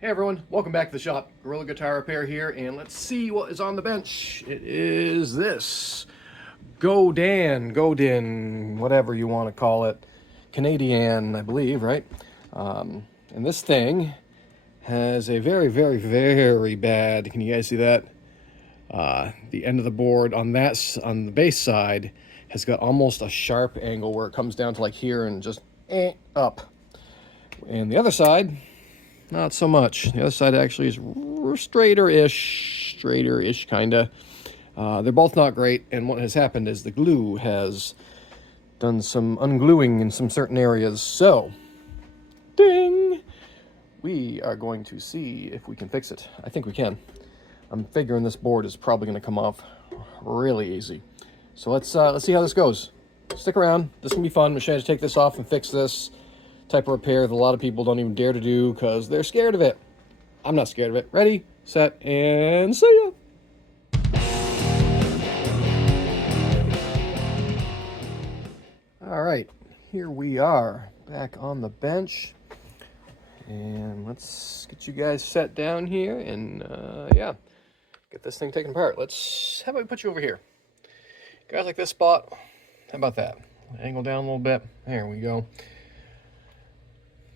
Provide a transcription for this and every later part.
Hey everyone, welcome back to the shop. Gorilla Guitar Repair here, and let's see what is on the bench. It is this Godin, whatever you want to call it. Canadian, I believe, right? And this thing has a very, very, very bad, can you guys see that? The end of the board on the bass side has got almost a sharp angle where it comes down to like here and just up. And the other side, not so much. The other side actually is straighter-ish, kinda. They're both not great, and what has happened is the glue has done some ungluing in some certain areas. So, ding! We are going to see if we can fix it. I think we can. I'm figuring this board is probably going to come off really easy. So let's see how this goes. Stick around. This can be fun. I'm going to take this off and fix this type of repair that a lot of people don't even dare to do because they're scared of it. I'm not scared of it. Ready, set, and see ya! All right, here we are back on the bench, and let's get you guys set down here and yeah, get this thing taken apart. How about we put you over here? Guys, like this spot, how about that? Angle down a little bit. There we go.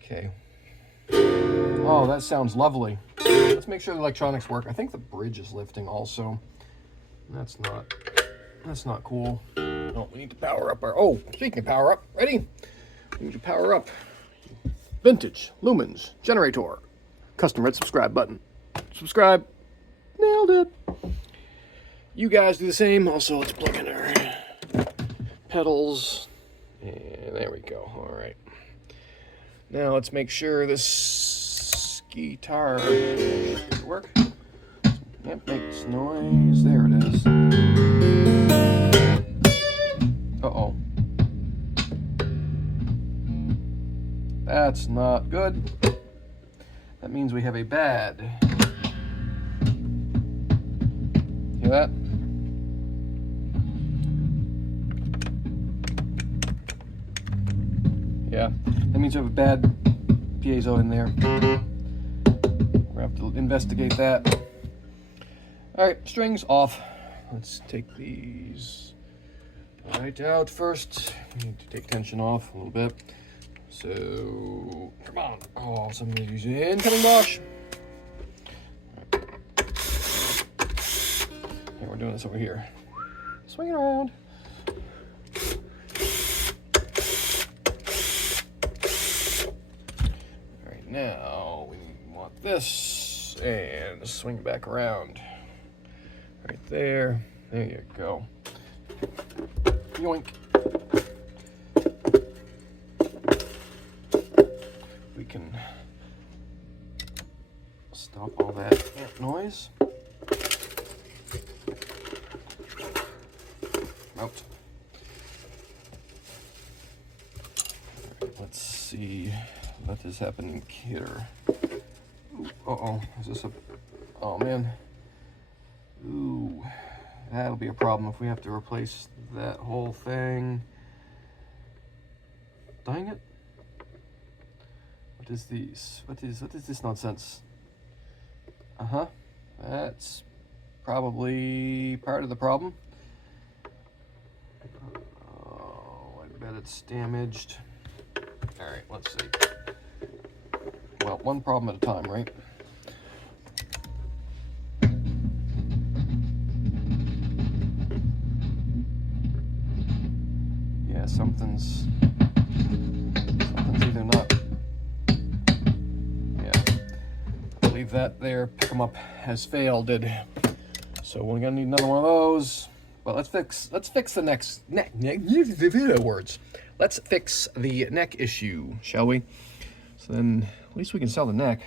Okay. Oh, that sounds lovely. Let's make sure the electronics work. I think the bridge is lifting also. That's not cool. Oh, we need to power up our... Oh, speaking of power up, ready? We need to power up. Vintage lumens generator. Custom red subscribe button. Subscribe. Nailed it. You guys do the same. Also, let's plug in our pedals. And there we go. All right. Now let's make sure this guitar should work. Yep, makes noise. There it is. Uh-oh. That's not good. That means we have a bad. Hear that? Yeah, that means we have a bad piezo in there. We're gonna have to investigate that. All right, strings off. Let's take these right out first. We need to take tension off a little bit. So, come on. Oh, somebody's in cutting wash. Right. Okay, we're doing this over here. Swing it around. Now we want this and swing it back around. Right there. There you go. Yoink. We can stop all that noise. Out. Let's see. What is happening here? Ooh, uh-oh, is this a... Oh, man. Ooh, that'll be a problem if we have to replace that whole thing. Dang it. What is these? What is this nonsense? Uh-huh, that's probably part of the problem. Oh, I bet it's damaged. All right, let's see. Well, one problem at a time, right? Yeah, something's either not. Yeah, leave that there. Pick them up has failed. So we're gonna need another one of those. But let's fix the neck words. Let's fix the neck issue, shall we? So then, at least we can sell the neck.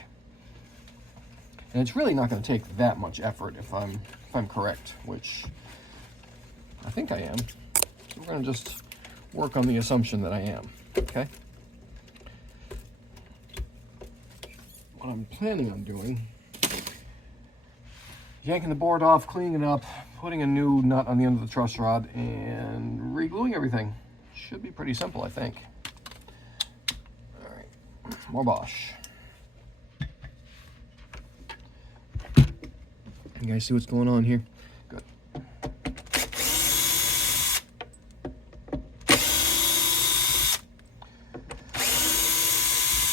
And it's really not going to take that much effort if I'm correct, which I think I am. So we're going to just work on the assumption that I am, okay? What I'm planning on doing, yanking the board off, cleaning it up, putting a new nut on the end of the truss rod, and re-gluing everything. Should be pretty simple, I think. All right, more Bosch. You guys see what's going on here? Good.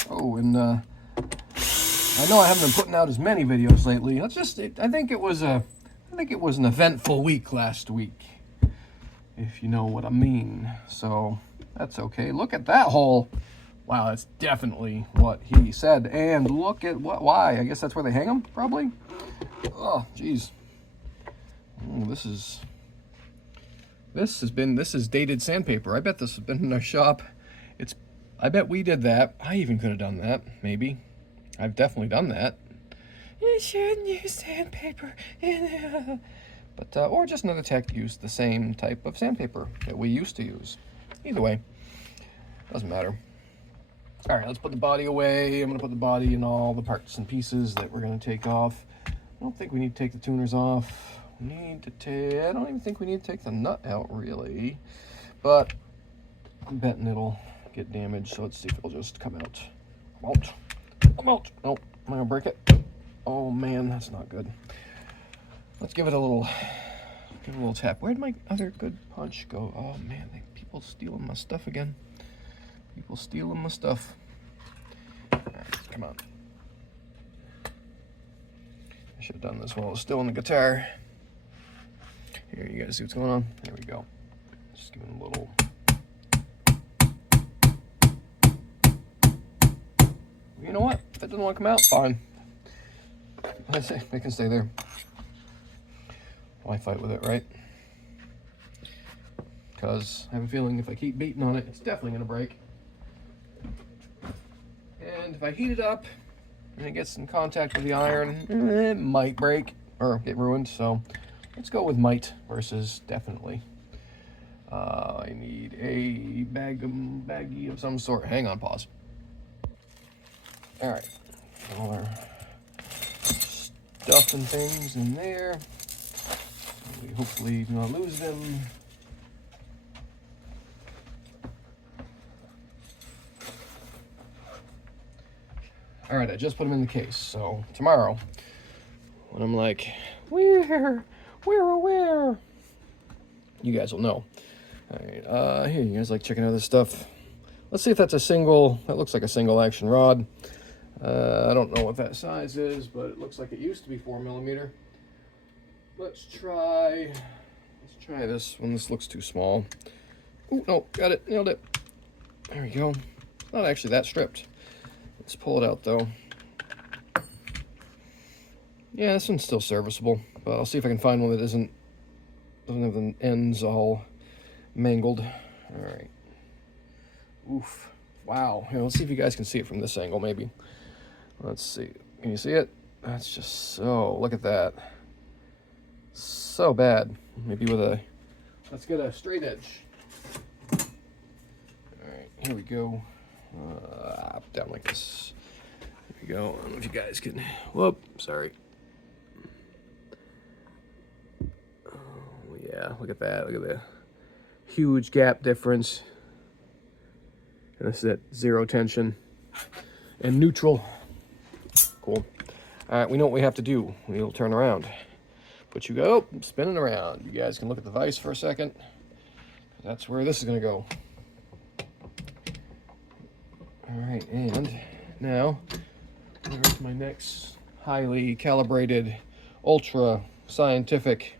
Oh, and I know I haven't been putting out as many videos lately. I think it was an eventful week last week, if you know what I mean. So that's okay. Look at that hole. Wow, that's definitely what he said. And look at why. I guess that's where they hang them, probably. Oh, geez. Oh, this is dated sandpaper. I bet this has been in our shop. I bet we did that. I even could have done that, maybe. I've definitely done that. You shouldn't use sandpaper. But, or just another tech used the same type of sandpaper that we used to use. Either way, doesn't matter. All right, let's put the body away. I'm gonna put the body in all the parts and pieces that we're gonna take off. I don't think we need to take the tuners off. I don't even think we need to take the nut out, really. But I'm betting it'll get damaged, so let's see if it'll just come out. Come out. Nope, am I gonna break it? Oh man, that's not good. Let's give it a little tap. Where'd my other good punch go? Oh man, people stealing my stuff again. People stealing my stuff. All right, come on. I should have done this while I was still on the guitar. Here, you guys see what's going on? There we go. Just giving a little. You know what? If it doesn't want to come out, fine. I say they can stay there. Why fight with it, right? Because I have a feeling if I keep beating on it, it's definitely going to break. And if I heat it up and it gets in contact with the iron, it might break or get ruined. So let's go with might versus definitely. I need a baggie of some sort. Hang on, pause. All right, all our stuff and things in there. We hopefully do not lose them. All right, I just put them in the case. So tomorrow, when I'm like, where, you guys will know. All right, here, you guys like checking out this stuff. Let's see if that's that looks like a single action rod. I don't know what that size is, but it looks like it used to be 4mm. Let's try this one. This looks too small. Oh, no, got it, nailed it. There we go. It's not actually that stripped. Let's pull it out though. Yeah, this one's still serviceable, but I'll see if I can find one that doesn't have the ends all mangled. All right. Oof. Wow. Here, let's see if you guys can see it from this angle, maybe. Let's see. Can you see it? That's just so. Look at that. So bad. Maybe with a. Let's get a straight edge. All right. Here we go. Down like this. There we go. I don't know if you guys can. Whoop. Sorry. Oh yeah. Look at that. Look at the huge gap difference. And this is at 0 tension and neutral. Cool. All right, we know what we have to do. We'll turn around. But you go spinning around. You guys can look at the vise for a second. That's where this is going to go. All right, and now here's my next highly calibrated, ultra scientific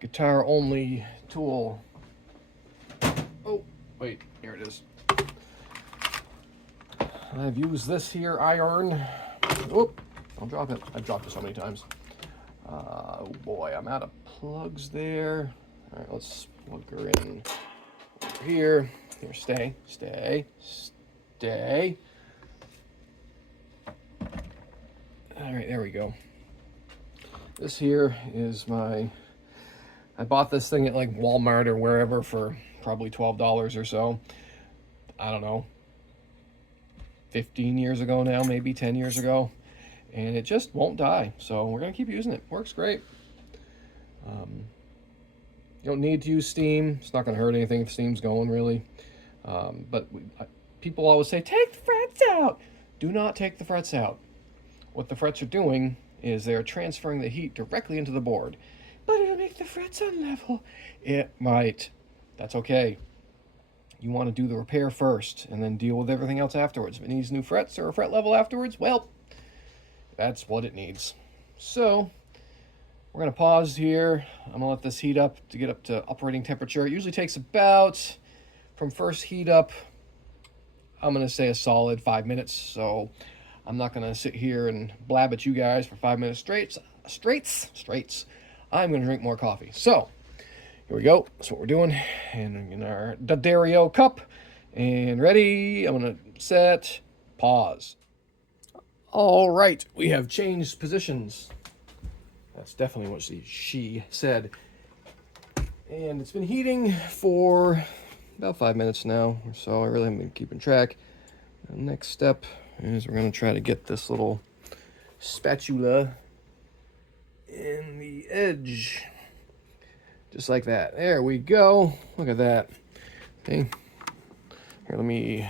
guitar only tool. Oh, wait, here it is. I've used this here iron. Oop, don't drop it. I've dropped it so many times. Oh boy, I'm out of plugs there. All right, let's plug her in over here. Here, stay. All right, there we go. This here is I bought this thing at like Walmart or wherever for probably $12 or so. I don't know. 15 years ago now, maybe 10 years ago, and it just won't die, so we're gonna keep using it. Works great. You don't need to use steam. It's not gonna hurt anything if steam's going, really. But people always say, take the frets out. Do not take the frets out. What the frets are doing is they're transferring the heat directly into the board. But it'll make the frets unlevel. It might. That's okay. You want to do the repair first and then deal with everything else afterwards. If it needs new frets or a fret level afterwards, well, that's what it needs. So we're going to pause here. I'm going to let this heat up to get up to operating temperature. It usually takes about, from first heat up, I'm going to say a solid 5 minutes. So I'm not going to sit here and blab at you guys for 5 minutes straights. I'm going to drink more coffee. So here we go. That's what we're doing. And in our Dario cup. And ready. I'm going to set pause. All right. We have changed positions. That's definitely what she said. And it's been heating for about 5 minutes now or so. I really haven't been keeping track. The next step is we're going to try to get this little spatula in the edge. Just like that. There we go. Look at that. Okay. Here, let me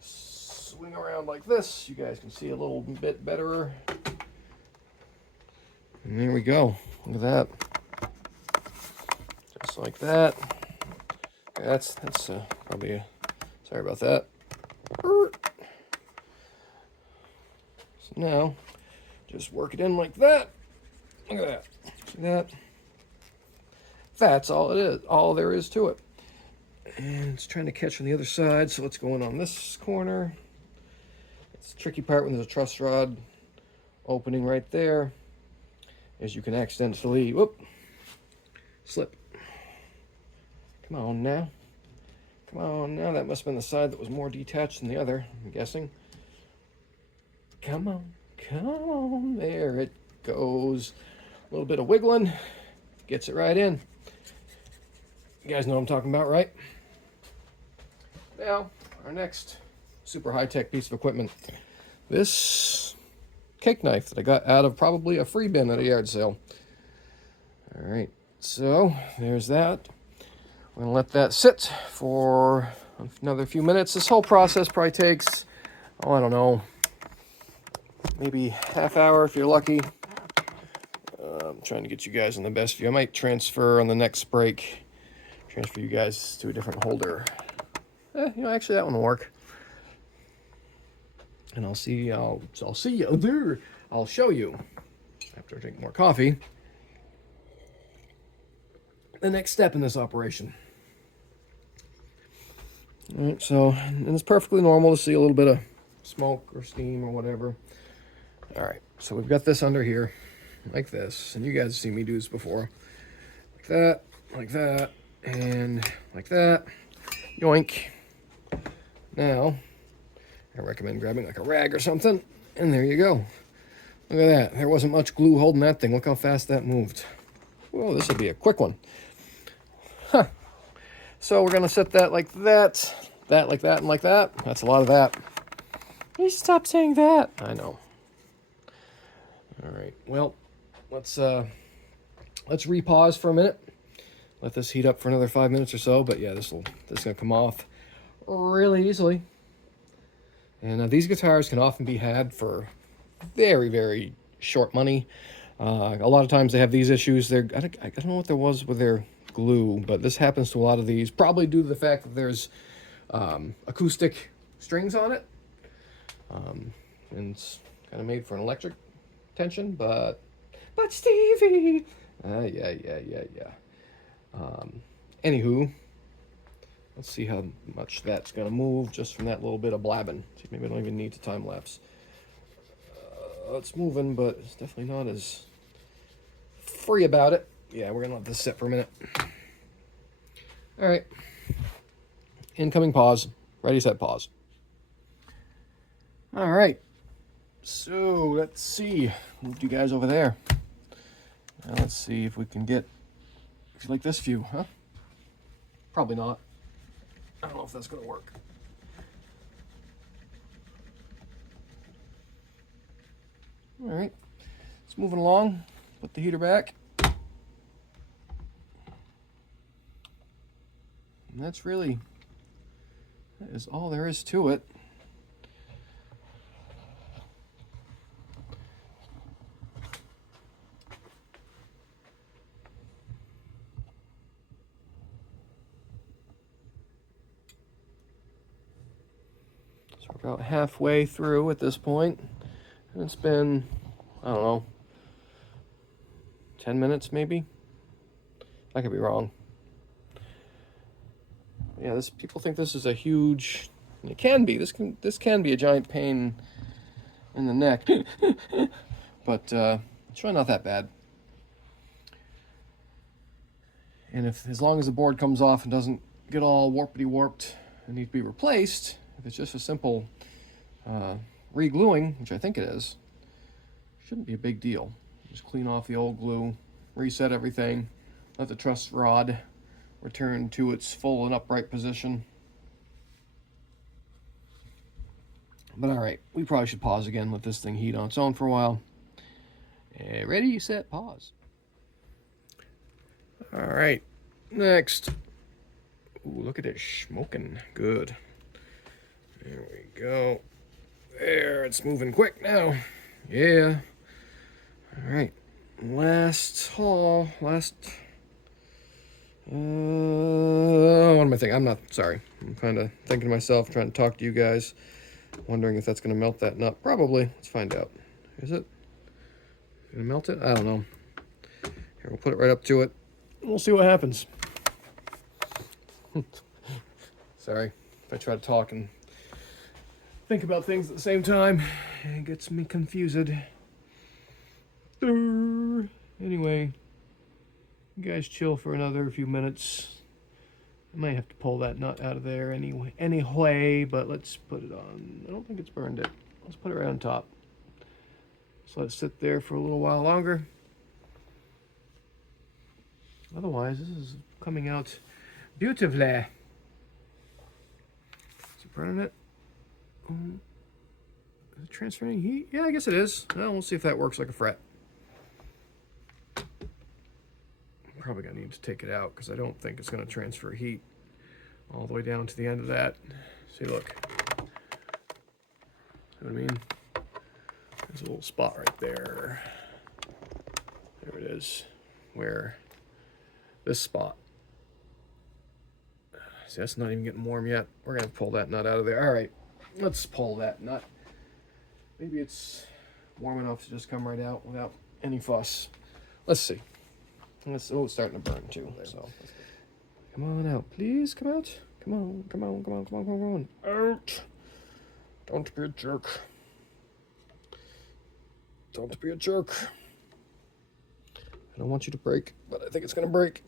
swing around like this. You guys can see a little bit better. And there we go. Look at that. Just like that. Okay, that's probably a, sorry about that. So now, just work it in like that. Look at that. See that? That's all it is. All there is to it. And it's trying to catch on the other side. So what's going on this corner? It's the tricky part when there's a truss rod opening right there. Is you can accidentally, slip. Come on now. Come on now. That must have been the side that was more detached than the other, I'm guessing. Come on. Come on. There it goes. A little bit of wiggling. Gets it right in. You guys know what I'm talking about, right? Now, our next super high-tech piece of equipment. This cake knife that I got out of probably a free bin at a yard sale. All right, so there's that. We're going to let that sit for another few minutes. This whole process probably takes, I don't know, maybe half hour if you're lucky. I'm trying to get you guys in the best view. I might transfer on the next break. Transfer you guys to a different holder. Actually that one will work. And I'll see you there. I'll show you after I drink more coffee the next step in this operation. All right, so and it's perfectly normal to see a little bit of smoke or steam or whatever. All right, so we've got this under here like this, and you guys have seen me do this before. Like that, and like that. Yoink. Now, I recommend grabbing like a rag or something, and there you go. Look at that. There wasn't much glue holding that thing. Look how fast that moved. Whoa, this will be a quick one. Huh. So we're going to set that like that, like that, and like that. That's a lot of that. You stop saying that. I know. All right. Well, let's repause for a minute. Let this heat up for another 5 minutes or so. But yeah, this is going to come off really easily. And these guitars can often be had for very, very short money. A lot of times they have these issues. I don't know what there was with their glue, but this happens to a lot of these, probably due to the fact that there's acoustic strings on it. And it's kind of made for an electric tension, but Stevie! Yeah. Anywho, let's see how much that's going to move just from that little bit of blabbing. See, maybe I don't even need to time lapse. It's moving, but it's definitely not as free about it. Yeah, we're going to let this sit for a minute. All right. Incoming pause. Ready, set, pause. All right. So, let's see. Moved you guys over there. Now let's see if we can get... If you like this view, huh? Probably not. I don't know if that's going to work. All right. It's moving along. Put the heater back. And that is all there is to it. So we're about halfway through at this point. And it's been, I don't know, 10 minutes maybe? I could be wrong. Yeah, people think this is a huge, it can be, this can be a giant pain in the neck. But it's really not that bad. And as long as the board comes off and doesn't get all warpity-warped and need to be replaced, if it's just a simple re-gluing, which I think it is, shouldn't be a big deal. Just clean off the old glue, reset everything, let the truss rod return to its full and upright position. But all right, we probably should pause again, let this thing heat on its own for a while. Ready, set, pause. All right, next. Ooh, look at it smoking. Good. There we go. There, it's moving quick now. Yeah. All right. Last haul. What am I thinking? I'm not, sorry. I'm kind of thinking to myself, trying to talk to you guys, wondering if that's going to melt that nut. Probably. Let's find out. Is it going to melt it? I don't know. Here, we'll put it right up to it. We'll see what happens. Sorry if I try to talk and think about things at the same time. It gets me confused. Anyway, you guys chill for another few minutes. I might have to pull that nut out of there anyway, but let's put it on. I don't think it's burned it. Let's put it right on top. Just let it sit there for a little while longer. Otherwise, this is coming out beautifully. Is it burning it? Is it transferring heat? Yeah, I guess it is. Well, we'll see if that works like a fret. I'm probably going to need to take it out because I don't think it's going to transfer heat all the way down to the end of that. See, look. See what I mean? There's a little spot right there. There it is. Where this spot. See, that's not even getting warm yet. We're going to pull that nut out of there. All right, let's pull that nut. Maybe it's warm enough to just come right out without any fuss. Let's see. Oh, it's starting to burn too. So, come on out, please. Come out. Come on. Come on. Come on. Come on. Come on. Out. Don't be a jerk. Don't be a jerk. I don't want you to break, but I think it's gonna break.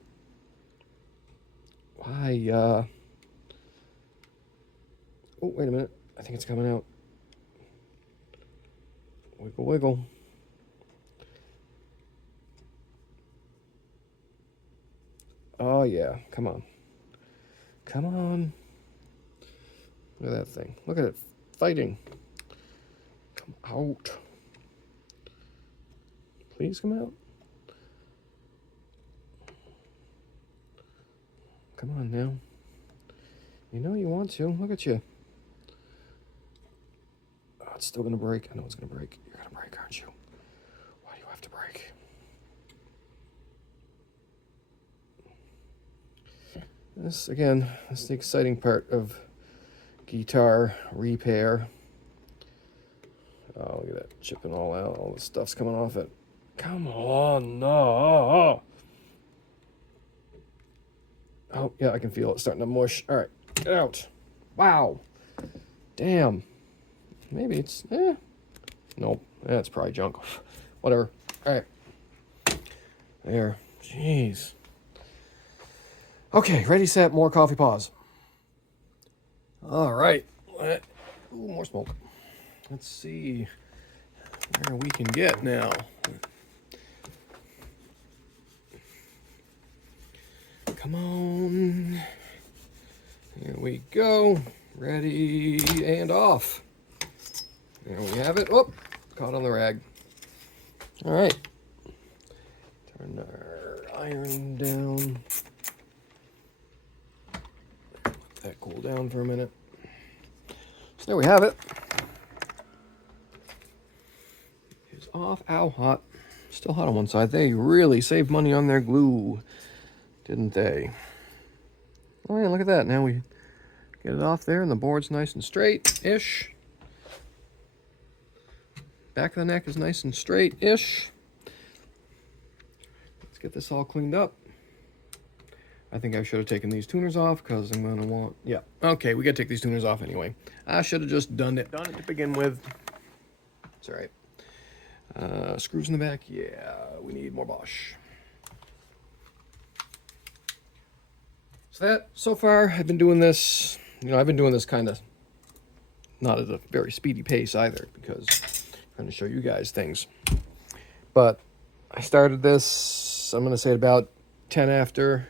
Why? Oh, wait a minute. I think it's coming out. Wiggle, wiggle. Oh, yeah. Come on. Come on. Look at that thing. Look at it fighting. Come out. Please come out. Come on now. You know you want to. Look at you. Oh, it's still going to break. I know it's going to break. You're going to break, aren't you? Why do you have to break? This, again, this is the exciting part of guitar repair. Oh, look at that. Chipping all out. All the stuff's coming off it. Come on, no. Oh, yeah, I can feel it starting to mush. All right, get out. Wow. Damn. Maybe it's, Nope, that's probably junk. Whatever. All right. There. Jeez. Okay, ready, set, more coffee, pause. All right. Ooh, more smoke. Let's see where we can get now. Come on. Here we go. Ready and off. There we have it. Oh, caught on the rag. All right. Turn our iron down. Let that cool down for a minute. So there we have it. It's off. Ow, hot. Still hot on one side. They really saved money on their glue, didn't they? Oh yeah, look at that. Now we get it off there and the board's nice and straight-ish. back of the neck is nice and straight-ish. Let's get this all cleaned up. I think I should have taken these tuners off because I'm going to want... Yeah, okay, we got to take these tuners off anyway. I should have just done it to begin with. It's all right. Screws in the back. Yeah, we need more Bosch. So far, I've been doing this, I've been doing this kind of not at a very speedy pace either, because I'm trying to show you guys things. But I started this, I'm going to say about 10 after,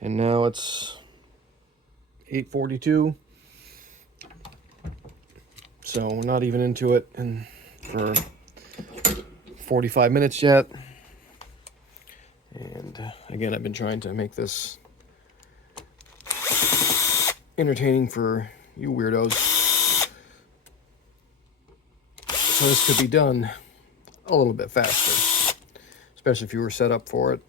and now it's 8:42. So we're not even into it for 45 minutes yet. And again, I've been trying to make this entertaining for you weirdos. So this could be done a little bit faster, especially if you were set up for it.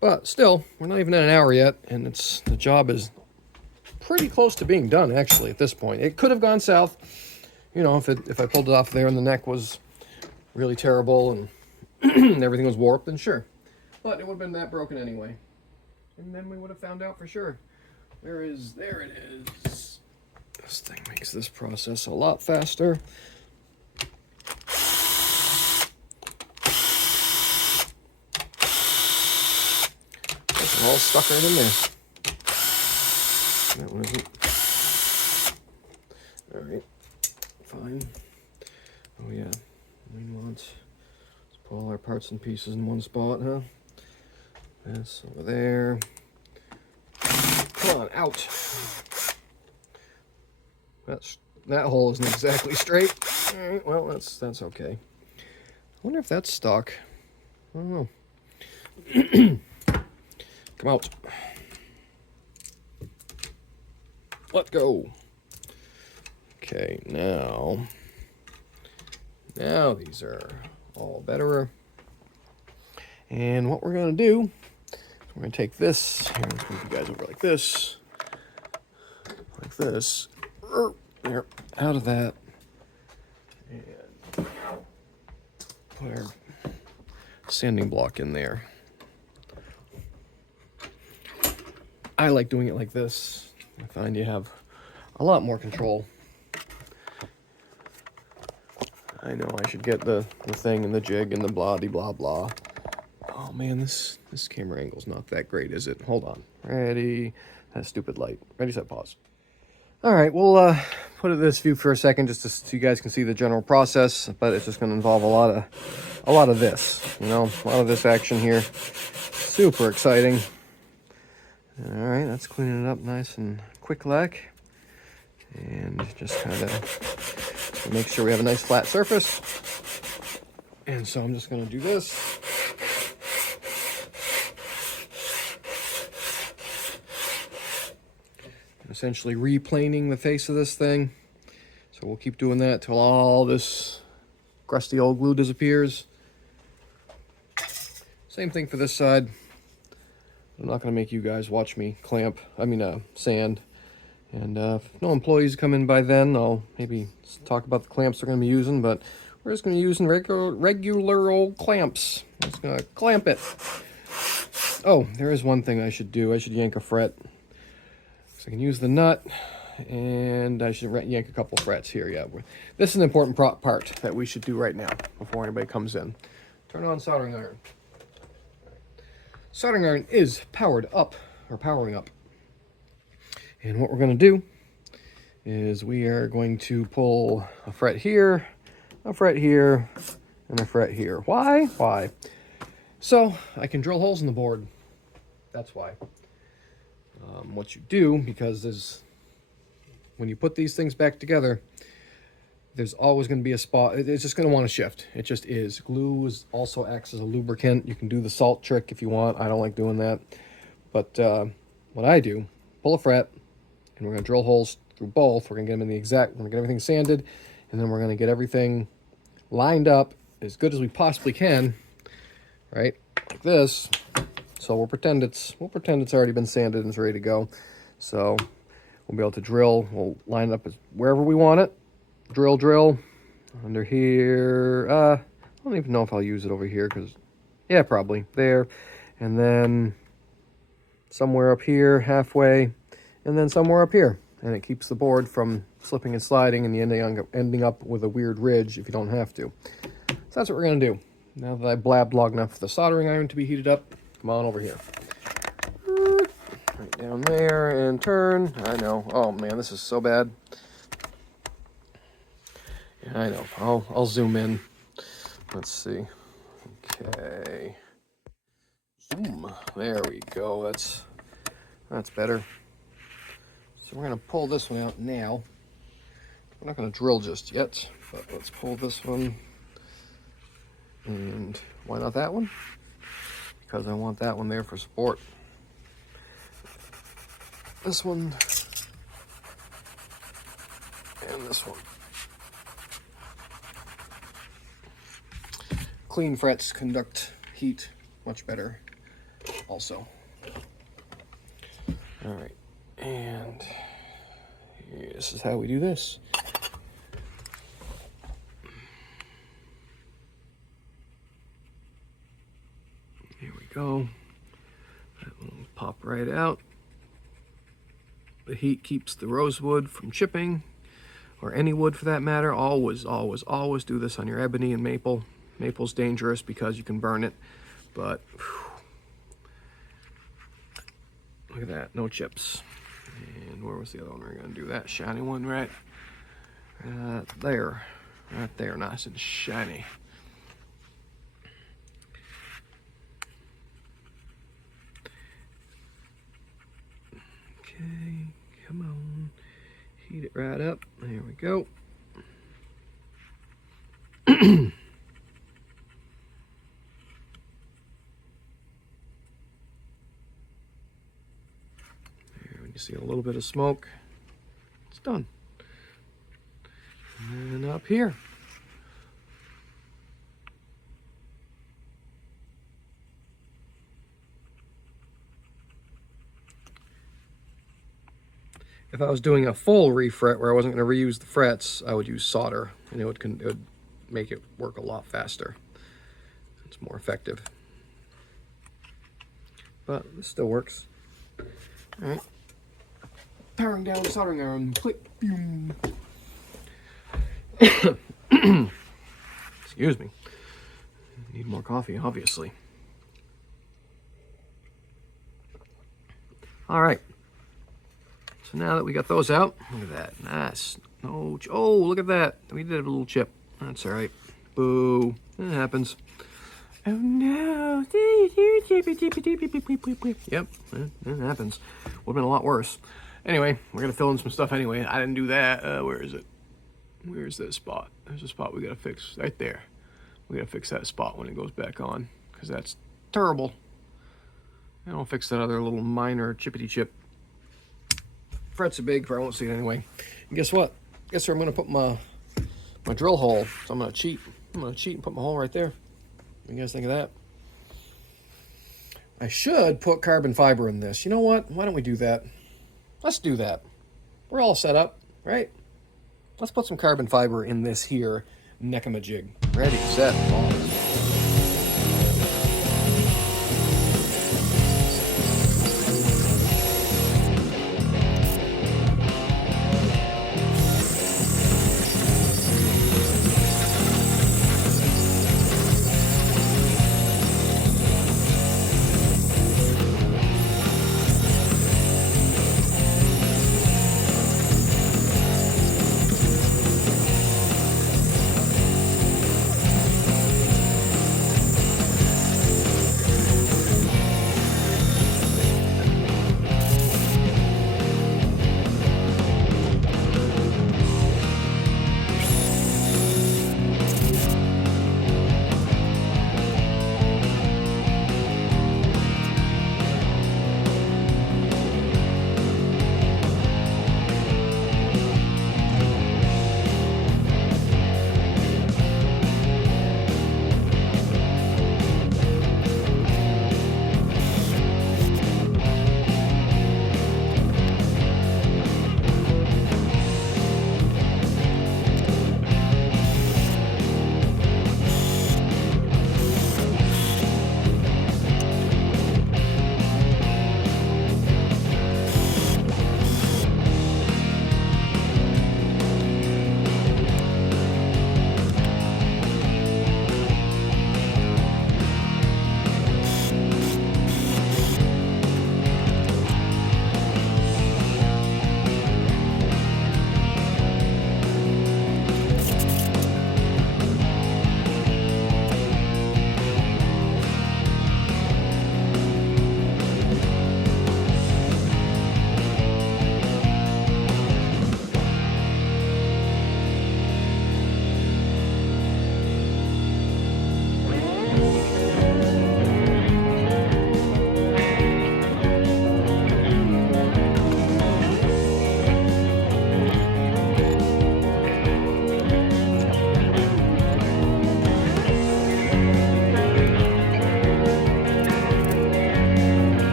But still, we're not even at an hour yet, and the job is pretty close to being done, actually, at this point. It could have gone south, if I pulled it off there and the neck was really terrible and everything was warped, then sure. But it would have been that broken anyway. And then we would have found out for sure. There it is. This thing makes this process a lot faster. It's all stuck right in there. That one isn't. Alright. Fine. Oh yeah. We want to put all our parts and pieces in one spot, huh? This over there. Come on, out. That hole isn't exactly straight. All right, well, that's okay. I wonder if that's stuck. I don't know. Come out. Let go. Okay, now these are all better. And what we're going to do, we're going to take this, here, let's move you guys over like this, there, out of that, and put our sanding block in there. I like doing it like this. I find you have a lot more control. I know I should get the thing and the jig and the blah-de-blah-blah. Oh man, this camera angle's not that great, is it? Hold on. Ready? That stupid light. Ready, set, pause. Alright, we'll put it in this view for a second just so you guys can see the general process, but it's just going to involve a lot of this, a lot of this action here. Super exciting. Alright, that's cleaning it up nice and quick like. And just kind of make sure we have a nice flat surface. And so I'm just going to do this. Essentially replaning the face of this thing. So we'll keep doing that till all this crusty old glue disappears. Same thing for this side. I'm not going to make you guys watch me sand. And if no employees come in by then, I'll maybe talk about the clamps they're going to be using, but we're just going to be using regular old clamps. I'm just going to clamp it. Oh, there is one thing I should do. I should yank a fret. So I can use the nut, and I should yank a couple frets here. Yeah, this is an important part that we should do right now before anybody comes in. Turn on soldering iron. Soldering iron is powering up. And what we're going to do is we are going to pull a fret here, and a fret here. Why? Why? So I can drill holes in the board. That's why. What you do, because when you put these things back together, there's always going to be a spot. It's just going to want to shift. It just is. Glue also acts as a lubricant. You can do the salt trick if you want. I don't like doing that. But what I do, pull a fret, and we're going to drill holes through both. We're going to get them we're going to get everything sanded, and then we're going to get everything lined up as good as we possibly can, right? Like this. So we'll pretend it's already been sanded and it's ready to go. So We'll be able to drill. We'll line it up as wherever we want it. Drill. Under here. I don't even know if I'll use it over here because, yeah, probably. There. And then somewhere up here, halfway. And then somewhere up here. And it keeps the board from slipping and sliding and ending up with a weird ridge if you don't have to. So that's what we're going to do. Now that I blabbed long enough for the soldering iron to be heated up, come on over here. Right down there and turn. I know. Oh man, this is so bad. Yeah, I know. I'll zoom in. Let's see. Okay. Zoom. There we go. That's better. So we're gonna pull this one out now. We're not gonna drill just yet, but let's pull this one. And why not that one? Because I want that one there for support. This one, and this one. Clean frets conduct heat much better also. All right, and this is how we do this. Here we go. That one will pop right out. The heat keeps the rosewood from chipping, or any wood for that matter. Always do this on your ebony and maple. Maple's dangerous because you can burn it, but whew, look at that, no chips. And where was the other one? We're gonna do that shiny one right there, right there, nice and shiny. Okay, come on, heat it right up. There we go. You see a little bit of smoke. It's done. And then up here. If I was doing a full refret where I wasn't going to reuse the frets, I would use solder, and it would make it work a lot faster. It's more effective. But this still works. All right. Powering down the soldering iron. Click. Boom. Excuse me. Need more coffee, obviously. All right. So now that we got those out, look at that. Nice. No, oh, look at that. We did a little chip. That's all right. Boo. It happens. Oh no. Yep, it happens. Would have been a lot worse. Anyway, we're going to fill in some stuff anyway. I didn't do that. Where is it? Where's that spot? There's a spot we got to fix right there. We got to fix that spot when it goes back on, because that's terrible. And I'll fix that other little minor chippity chip. Frets are big, but I won't see it anyway. And guess what? Guess where I'm going to put my drill hole. So I'm going to cheat. I'm going to cheat and put my hole right there. What do you guys think of that? I should put carbon fiber in this. You know what? Why don't we do that? Let's do that. We're all set up, right? Let's put some carbon fiber in this here neckamajig. Ready, set, pause.